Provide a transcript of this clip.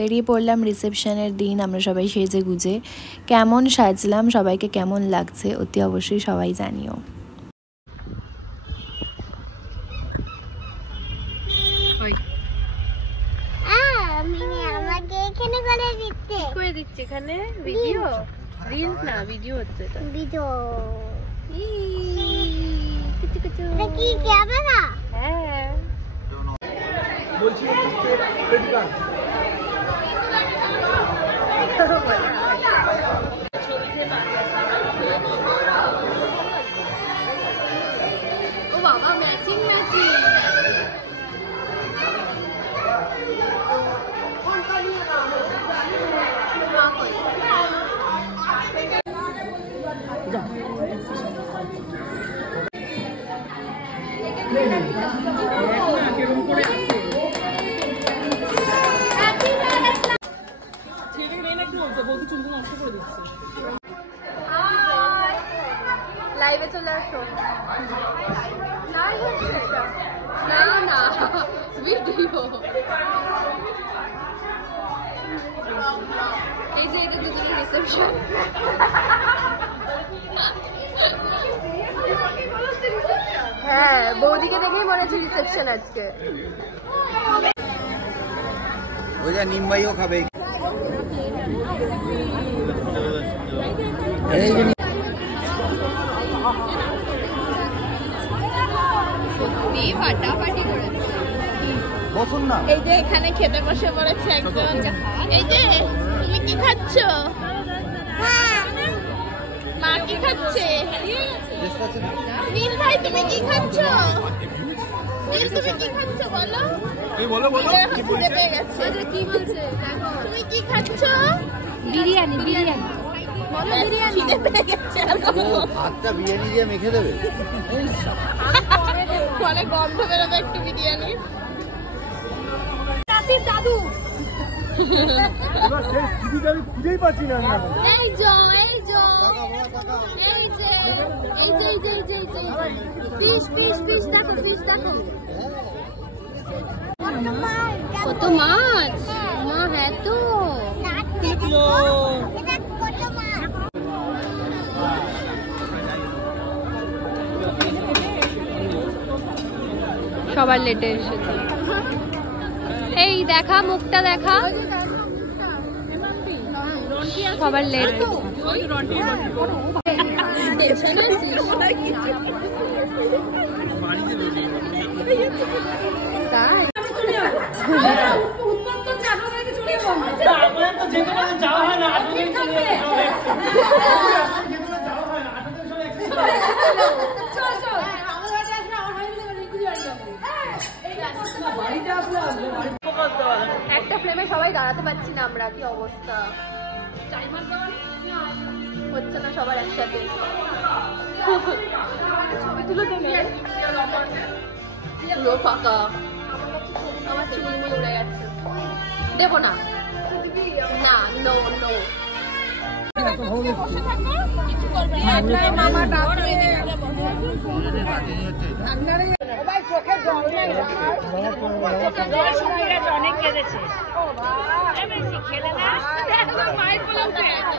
বেরিয়ে পড়লাম রিসেপশনের দিন আমরা সবাই সেজে গুজে। কেমন সাজলাম, সবাইকে কেমন লাগছে অতি অবশ্যই সবাই জানিও। করে দিচ্ছে এখানে ভিডিও, রিলস না ভিডিও হচ্ছে, এটা ভিডিও। এটা কি ক্যামেরা? হ্যাঁ বলছি ও বাবা ম্যাচিং ম্যাচিং। লাইভে চলে আসো। না না ভিডিও। এই যে এটা দুজনের রিসেপশন। হ্যাঁ বৌদিকে দেখেই মনে হচ্ছে রিসেপশন আজকে। ওই যে নিম্বাইও খাবে। ফাটাফাটি করেছে। বসুন না। এই যে এখানে খেতে বসে পড়েছে একজন। এই যে তুমি কি খাচ্ছ? মা কি খাচ্ছে? নীল ভাই তুমি কি খাচ্ছ? নীল তুমি কি খাচ্ছ বলো? বলো বলো কি বলছে? পেয়ে গেছে। কি বলছে দেখো। তুমি কি খাচ্ছ? বিরিয়ানি। বিরিয়ানি বলো। বিরিয়ানি খিদে পেয়ে গেছে। ভাতটা বিরিয়ানি দিয়ে মেখে দেবে। পরে গন্ধ বেরোবে একটু বিরিয়ানি। দাদু এবার সেই সিডিটা আমি খুঁজেই পাচ্ছি না। এই যে ফিশ দেখো, ফিশ দেখো কত মাছ। মা হ্যাঁ তো সবার লেটে এসেছে। এই দেখা মুখটা দেখা, সবার লেট। একটা ফ্রেমে সবাই দাঁড়াতে পারছি না আমরা, কি অবস্থা হচ্ছে না সবার একসাথে। ছবি তুলে পুরো ফাঁকা, আমার চুলমুল উড়ে গেছে। দেবো না, না নো নো। কিছু করবে মামা অনেক কেঁদেছে। মায়ের বলে উঠে গেছে।